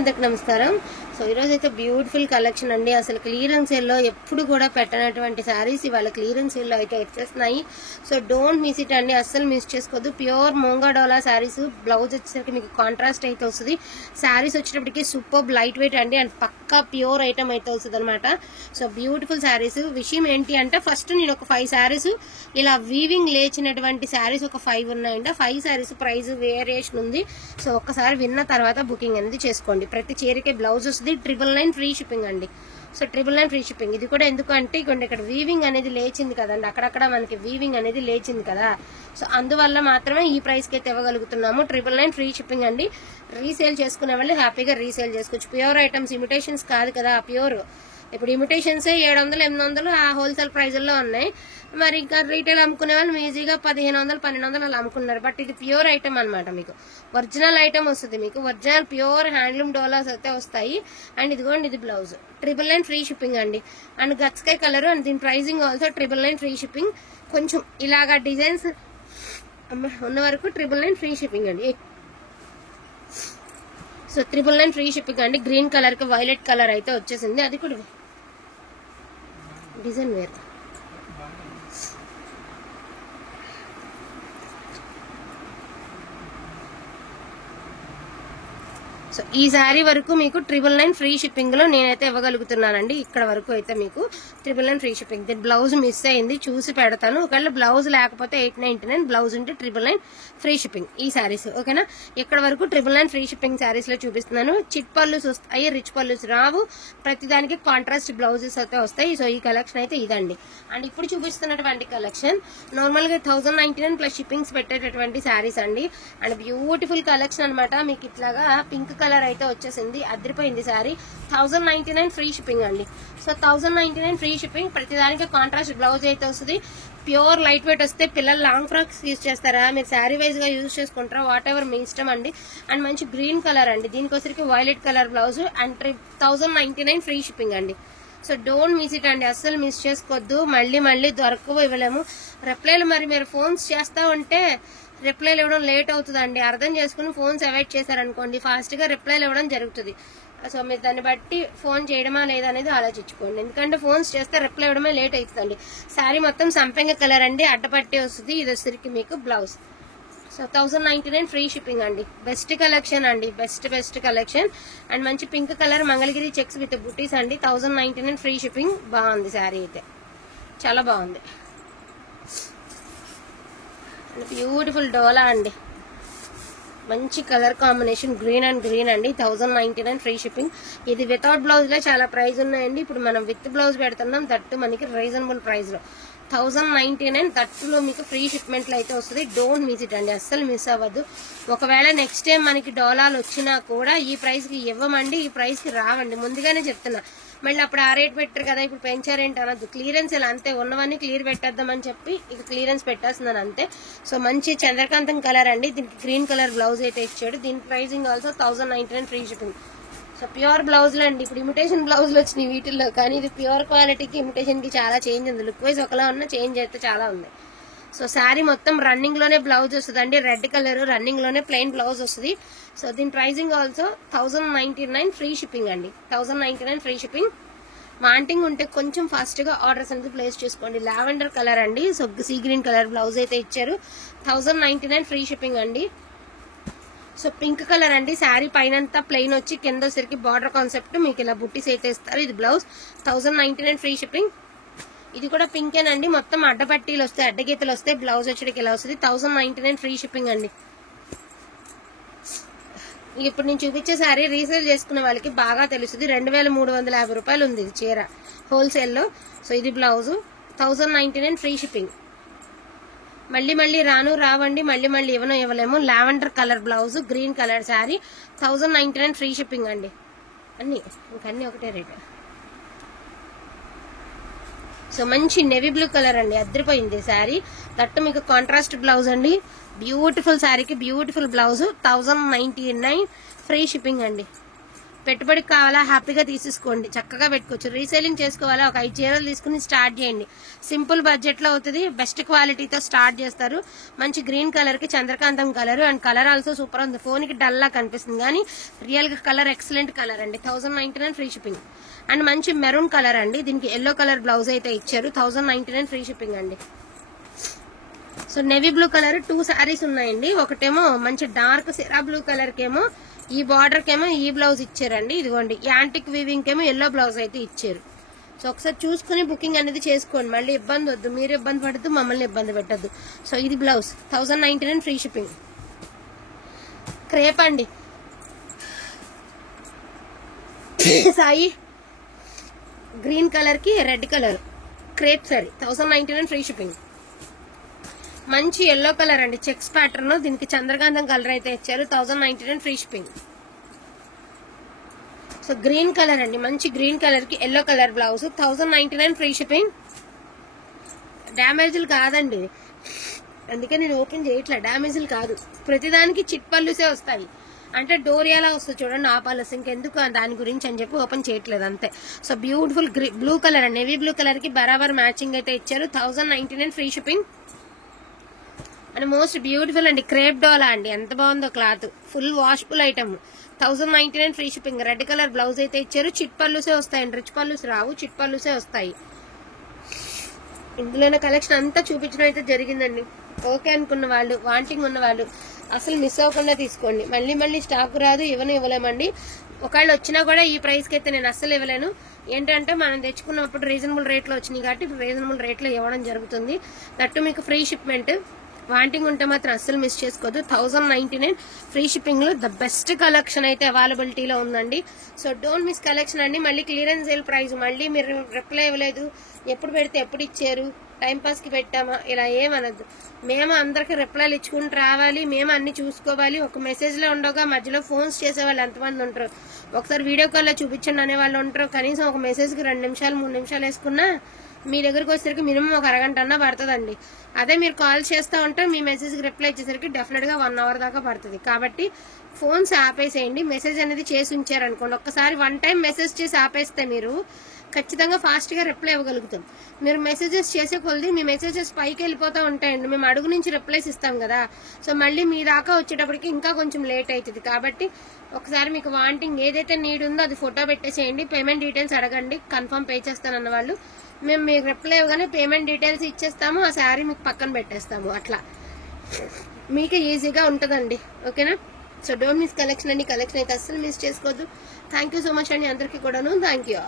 అందరికి నమస్కారం. సో ఈరోజు అయితే బ్యూటిఫుల్ కలెక్షన్ అండి. అసలు క్లియరెన్స్ సేల్లో ఎప్పుడు కూడా పెట్టనటువంటి శారీస్ ఇవాళ క్లియరెన్స్ సేల్లో అయితే వచ్చేస్తున్నాయి. సో డోంట్ మిస్ ఇట్ అండి, అస్సలు మిస్ చేసుకోవద్దు. ప్యూర్ మోంగా డోలా శారీస్. బ్లౌజ్ వచ్చేసరికి మీకు కాంట్రాస్ట్ అయితే వస్తుంది. శారీస్ వచ్చేటప్పటికి సూపర్ లైట్ వెయిట్ అండి అండ్ పక్కా ప్యూర్ ఐటమ్ అయితే వస్తుంది అనమాట. So beautiful saris. విషయం ఏంటి అంటే ఫస్ట్ నేను ఒక 5 శారీస్ ఇలా వీవింగ్ లేచినటువంటి శారీస్ ఒక 5 ఉన్నాయండి. 5 శారీస్ ప్రైస్ వేరియేషన్ ఉంది. సో ఒక్కసారి విన్న తర్వాత బుకింగ్ అనేది చేసుకోండి. ప్రతి చీరకే బ్లౌజ్ వస్తుంది. 999 ఫ్రీ షిప్పింగ్ అండి. So 999 free shipping. ఇది కూడా ఎందుకు అంటే ఇక్కడ వీవింగ్ అనేది లేచింది కదండి, అక్కడక్కడ మనకి వీవింగ్ అనేది లేచింది కదా. సో అందువల్ల మాత్రమే ఈ ప్రైస్ కి అయితే ఇవ్వగలుగుతున్నాము. 999 ఫ్రీ షిప్పింగ్ అండి. రీసేల్ చేసుకునే వాళ్ళు హ్యాపీగా రీసేల్ చేసుకోవచ్చు. ప్యూర్ ఐటమ్స్, ఇమిటేషన్స్ కాదు కదా. ప్యూర్ ఇప్పుడు ఇమిటేషన్స్ 700 800 ఆ హోల్సేల్ ప్రైజుల్లో ఉన్నాయి. మరి ఇంకా రీటైల్ అమ్ముకునే వాళ్ళు ఈజీగా 1500 1200 అలా అమ్ముకున్నారు. బట్ ఇది ప్యూర్ ఐటమ్ అనమాట. మీకు ఒరిజినల్ ఐటమ్ వస్తుంది. మీకు ఒరిజినల్ ప్యూర్ హ్యాండ్లూమ్ డోలాస్ అయితే వస్తాయి. అండ్ ఇదిగోండి, ఇది బ్లౌజ్. 999 ఫ్రీ షిప్పింగ్ అండి. అండ్ గచ్కాయ కలర్ అండ్ దీని ప్రైజింగ్ ఆల్సో 999 ఫ్రీ షిప్పింగ్. కొంచెం ఇలాగా డిజైన్స్ ఉన్న వరకు 999 ఫ్రీ షిప్పింగ్ అండి. సో 999 ఫ్రీ షిప్పింగ్ అండి. గ్రీన్ కలర్ కి వైలెట్ కలర్ అయితే వచ్చేసింది. అది కూడా డిజైన్ వేరు. సో ఈ శారీ వరకు మీకు 999 ఫ్రీ షిప్పింగ్ లో నేనైతే ఇవ్వగలుగుతున్నానండి. ఇక్కడ వరకు అయితే మీకు 999 ఫ్రీ షిప్పింగ్. దీని బ్లౌజ్ మిస్ అయింది, చూసి పెడతాను. ఒకవేళ బ్లౌజ్ లేకపోతే 899, బ్లౌజ్ ఉంటే 999 ఫ్రీ షిప్పింగ్ ఈ శారీస్. ఓకేనా? ఇక్కడ వరకు 999 ఫ్రీ షిప్పింగ్ శారీస్ లో చూపిస్తున్నాను. చిట్ పళ్ళుస్ వస్తాయి, రిచ్ పళ్ళుస్ రావు. ప్రతిదానికి కాంట్రాస్ట్ బ్లౌజెస్ అయితే వస్తాయి. సో ఈ కలెక్షన్ అయితే ఇదండి. అండ్ ఇప్పుడు చూపిస్తున్నటువంటి కలెక్షన్ నార్మల్ గా 1099 ప్లస్ షిప్పింగ్స్ పెట్టేటటువంటి శారీస్ అండి. అండ్ బ్యూటిఫుల్ కలెక్షన్ అనమాట. మీకు ఇట్లాగా పింక్ కలర్ అయితే వచ్చేసింది, అదిరిపోయింది శారీ. 1099 ఫ్రీ షిప్పింగ్ అండి. So 1099 free shipping. ప్రతిదానికి కాంట్రాస్ట్ బ్లౌజ్ అయితే వస్తుంది. ప్యూర్ లైట్ వెయిట్ వస్తే పిల్లలు లాంగ్ ఫ్రాక్స్ యూజ్ చేస్తారా, మీరు శారీ వైజ్ గా యూజ్ చేసుకుంటారా, వాట్ ఎవర్ మీ ఇష్టం అండి. అండ్ మంచి గ్రీన్ కలర్ అండి. దీనికోసరికి violet colour blouse and 1099 free shipping అండి. సో డోంట్ మిస్ ఇట్ అండి, అస్సలు మిస్ చేసుకోవద్దు. మళ్ళీ దొరకవు, ఇవ్వలేము. రిప్లైలు మరి మీరు ఫోన్స్ చేస్తా ఉంటే రిప్లైలు ఇవ్వడం లేట్ అవుతుందండి. అర్థం చేసుకుని ఫోన్స్ అవాయిడ్ చేశారనుకోండి, ఫాస్ట్ గా రిప్లైలు ఇవ్వడం జరుగుతుంది. సో మీరు దాన్ని బట్టి ఫోన్ చేయడమా లేదా అనేది ఆలోచించుకోండి. ఎందుకంటే ఫోన్స్ చేస్తే రిప్లై ఇవ్వడమే లేట్ అవుతుందండి. శారీ మొత్తం సంపెంగ కలర్ అండి, అడ్డపట్టి వస్తుంది. ఇది వచ్చరికి మీకు బ్లౌజ్. సో 1099 ఫ్రీ షిప్పింగ్ అండి. బెస్ట్ కలెక్షన్ అండి, బెస్ట్ కలెక్షన్. అండ్ మంచి pink colour Mangalagiri checks with బుటీస్ అండి. 1099 ఫ్రీ షిప్పింగ్. బాగుంది శారీ అయితే, చాలా బాగుంది. బ్యూటిఫుల్ డోలా అండి, మంచి colour combination green and green అండి. 1099 ఫ్రీ షిప్పింగ్. ఇది వితౌట్ బ్లౌజ్ లో చాలా ప్రైస్ ఉన్నాయండి. ఇప్పుడు మనం విత్ బ్లౌజ్ పెడుతున్నాం, దట్టు మనకి రీజనబుల్ ప్రైస్ లో 1099. దట్టులో మీకు ఫ్రీ షిప్మెంట్ లో అయితే వస్తుంది. డోంట్ మిస్ ఇట్ అండి, అస్సలు మిస్ అవ్వద్దు. ఒకవేళ నెక్స్ట్ టైం మనకి డోలాలు వచ్చినా కూడా ఈ ప్రైస్ కి ఇవ్వమండి, ఈ ప్రైస్ కి రావండి, ముందుగానే చెప్తున్నా. మళ్ళీ అప్పుడు ఆ రేట్ పెట్టారు కదా, ఇప్పుడు పెంచారేంటి అనద్దు. క్లియరెన్స్ ఇలా అంతే, ఉన్నవన్నీ క్లియర్ పెట్టేద్దామని చెప్పి ఇక క్లియరెన్స్ పెట్టేస్తున్నాను అంతే. సో మంచి చంద్రకాంతం కలర్ అండి. దీనికి గ్రీన్ కలర్ బ్లౌజ్ అయితే ఇచ్చాడు. దీని pricing also 1099 free shipping. So pure బ్లౌజ్లు అండి. ఇప్పుడు ఇమిటేషన్ బ్లౌజ్లు వచ్చినాయి వీటిల్లో, కానీ ఇది ప్యూర్ క్వాలిటీకి ఇమిటేషన్ కి చాలా చేంజ్ ఉంది. లుక్ వైజ్ ఒకలా ఉన్న చేంజ్ అయితే చాలా ఉంది. సో శారీ మొత్తం రన్నింగ్ లోనే బ్లౌజ్ వస్తుంది అండి. రెడ్ కలర్ రన్నింగ్ లోనే ప్లెయిన్ బ్లౌజ్ వస్తుంది. సో దీని ప్రైసింగ్ ఆల్సో 1099 ఫ్రీ షిప్పింగ్ అండి. 1099 ఫ్రీ షిప్పింగ్. వాంటింగ్ ఉంటే కొంచెం ఫాస్ట్ గా ఆర్డర్స్ అనేది ప్లేస్ చేసుకోండి. లావెండర్ కలర్ అండి. So sea green colour blouse అయితే ఇచ్చారు. 1099 ఫ్రీ షిప్పింగ్ అండి. సో పింక్ కలర్ అండి. శారీ పైనంతా ప్లెయిన్ వచ్చి కింద వచ్చరికి బార్డర్ కాన్సెప్ట్ మీకు ఇలా బుట్టీస్ అయితే ఇస్తారు. ఇది బ్లౌజ్. 1099 free shipping. ఇది కూడా పింకేనండి. మొత్తం అడ్డపట్టీలు వస్తాయి, అడ్డగీతలు వస్తాయి. బ్లౌజ్ వచ్చేటికి ఇలా వస్తుంది. 1099 ఫ్రీ షిప్పింగ్ అండి. ఇప్పుడు నేను చూపించే శారీ రీసేల్ చేసుకునే వాళ్ళకి బాగా తెలుస్తుంది. 2350 రూపాయలు ఉంది ఇది చీర హోల్సేల్ లో. సో ఇది బ్లౌజ్. 1099 free shipping. మళ్ళీ రావండి, మళ్ళీ ఇవ్వలేము. Lavender colour blouse, green colour sari. 1099 free shipping అండి. ఇంకన్నీ ఒకటే రేట్. సో మంచి నెవీ బ్లూ కలర్ అండి, అద్దరిపోయింది శారీ. దట్టు మీకు కాంట్రాస్ట్ బ్లౌజ్ అండి. బ్యూటిఫుల్ శారీకి బ్యూటిఫుల్ బ్లౌజ్. 1099 ఫ్రీ షిప్పింగ్ అండి. పెట్టుబడికి కావాలా హ్యాపీగా తీసేసుకోండి, చక్కగా పెట్టుకోవచ్చు. రీసేలింగ్ చేసుకోవాలా ఒక 5 చీరలు తీసుకుని స్టార్ట్ చేయండి. సింపుల్ బడ్జెట్ లో అవుతుంది, బెస్ట్ క్వాలిటీతో స్టార్ట్ చేస్తారు. మంచి గ్రీన్ కలర్ కి చంద్రకాంతం colour, and colour also super ఉంది. ఫోన్ కి డల్ లా కనిపిస్తుంది కానీ రియల్ గా కలర్ ఎక్సలెంట్ కలర్ అండి. 1099 ఫ్రీ షిప్పింగ్. అండ్ మంచి మెరూన్ కలర్ అండి, దీనికి ఎల్లో కలర్ బ్లౌజ్ అయితే ఇచ్చారు. 1099 ఫ్రీ షిప్పింగ్ అండి. So navy blue colour 2 saris ఉన్నాయండి. ఒకటేమో మంచి డార్క్ సిరా బ్లూ కలర్ కేమో ఈ బార్డర్ కేమో ఈ బ్లౌజ్ ఇచ్చారండి. ఇదిగోండి యాంటిక్ వీవింగ్ కేమో ఎల్లో బ్లౌజ్ అయితే ఇచ్చారు. సో ఒకసారి చూసుకుని బుకింగ్ అనేది చేసుకోండి, మళ్ళీ ఇబ్బంది వద్దు, మీరు ఇబ్బంది పడద్దు, మమ్మల్ని ఇబ్బంది పెట్టద్దు. సో ఇది బ్లౌజ్ 1099 ఫ్రీ షిప్పింగ్. క్రేప్ అండి, సాయి గ్రీన్ కలర్ కి red colour crepe sari 1099 free shipping. మంచి ఎల్లో కలర్ అండి, చెక్స్ ప్యాటర్న్, దీనికి చంద్రకాంతం కలర్ అయితే ఇచ్చారు. 1099 free shipping. So green colour అండి, మంచి గ్రీన్ కలర్ కి yellow colour blouse 1099 free shipping. డ్యామేజ్లు కాదండి, అందుకే నేను ఓపెన్ చేయట్లే. డ్యామేజ్లు కాదు, ప్రతిదానికి చిట్ పళ్ళుసే వస్తాయి. అంటే డోరియాలా వస్తుంది చూడండి, ఆ పళ్ళస్, ఇంకెందుకు దాని గురించి అని చెప్పి ఓపెన్ చేయట్లేదు అంతే. సో బ్యూటిఫుల్ బ్లూ కలర్ అండి, నేవీ బ్లూ కలర్ కి బరాబర్ మ్యాచింగ్ అయితే ఇచ్చారు. 1099 free shipping. And most beautiful అండి, క్రేప్ డోలా అండి, ఎంత బాగుందో cloth, full washable item. 1099 free shipping. Red colour blouse అయితే ఇచ్చారు. చిట్ పళ్ళుసే వస్తాయండి, రిచ్ పళ్ళుస్ రావు, చిట్ పళ్ళుసే వస్తాయి. ఇందులోనే కలెక్షన్ అంతా చూపించడం అయితే జరిగిందండి. ఓకే అనుకున్న వాళ్ళు, వాంటింగ్ ఉన్న వాళ్ళు అసలు మిస్ అవ్వకుండా తీసుకోండి. మళ్ళీ మళ్ళీ స్టాక్ రాదు, ఇవ్వలేమండి. ఒకవేళ వచ్చినా కూడా ఈ ప్రైస్కి అయితే నేను అస్సలు ఇవ్వలేను. ఏంటంటే మనం తెచ్చుకున్నప్పుడు రీజనబుల్ రేట్లో వచ్చినాయి కాబట్టి ఇప్పుడు రీజనబుల్ రేట్లో ఇవ్వడం జరుగుతుంది. దట్టు మీకు ఫ్రీ షిప్మెంట్. వాంటింగ్ ఉంటే మాత్రం అస్సలు మిస్ చేసుకోవద్దు. 1099 ఫ్రీ షిప్పింగ్ లో ద బెస్ట్ కలెక్షన్ అయితే అవైలబిలిటీలో ఉందండి. సో డోంట్ మిస్ కలెక్షన్ అండి. మళ్ళీ క్లియరెన్స్ సేల్ ప్రైస్, మళ్ళీ మీరు రిప్లై ఇవ్వలేదు, ఎప్పుడు పెడితే ఎప్పుడు ఇచ్చారు, టైంపాస్ కి పెట్టామా, ఇలా ఏమనద్దు. మేము అందరికి రిప్లైలు ఇచ్చుకుంటూ రావాలి, మేము అన్ని చూసుకోవాలి. ఒక మెసేజ్ లో ఉండగా మధ్యలో ఫోన్స్ చేసే వాళ్ళు ఎంతమంది ఉంటారు, ఒకసారి వీడియో కాల్లో చూపించండి అనే వాళ్ళు ఉంటారు. కనీసం ఒక మెసేజ్ కి 2 నిమిషాలు 3 నిమిషాలు వేసుకున్నా మీ దగ్గరకు వచ్చేసరికి మినిమం ఒక అరగంట అన్నా పడుతుందండి. అదే మీరు కాల్ చేస్తూ ఉంటే మీ మెసేజ్కి రిప్లై ఇచ్చేసరికి డెఫినెట్ గా 1 అవర్ దాకా పడుతుంది. కాబట్టి ఫోన్స్ ఆపేసేయండి. మెసేజ్ అనేది చేసి ఉంచారనుకోండి, ఒక్కసారి 1 టైం మెసేజ్ చేసి ఆపేస్తే మీరు ఖచ్చితంగా ఫాస్ట్ గా రిప్లై ఇవ్వగలుగుతాం. మీరు మెసేజెస్ చేసే కొలది మీ మెసేజెస్ పైకి వెళ్ళిపోతూ ఉంటాయండి. మేము అడుగు నుంచి రిప్లైస్ ఇస్తాం కదా, సో మళ్ళీ మీ దాకా వచ్చేటప్పటికి ఇంకా కొంచెం లేట్ అవుతుంది. కాబట్టి ఒకసారి మీకు వాంటింగ్ ఏదైతే నీడ్ ఉందో అది ఫోటో పెట్టేసేయండి. పేమెంట్ డీటెయిల్స్ అడగండి, కన్ఫర్మ్ పే చేస్తానన్న వాళ్ళు మేము మీకు రిప్లై ఇవ్వగానే పేమెంట్ డీటెయిల్స్ ఇచ్చేస్తాము, ఆ శారీ మీకు పక్కన పెట్టేస్తాము. అట్లా మీకు ఈజీగా ఉంటుందండి. ఓకేనా? సో డోంట్ మిస్ కలెక్షన్ అండి. కలెక్షన్ అయితే అస్సలు మిస్ చేసుకోవద్దు. థ్యాంక్ యూ సో మచ్ అండి అందరికీ కూడాను. Thank you.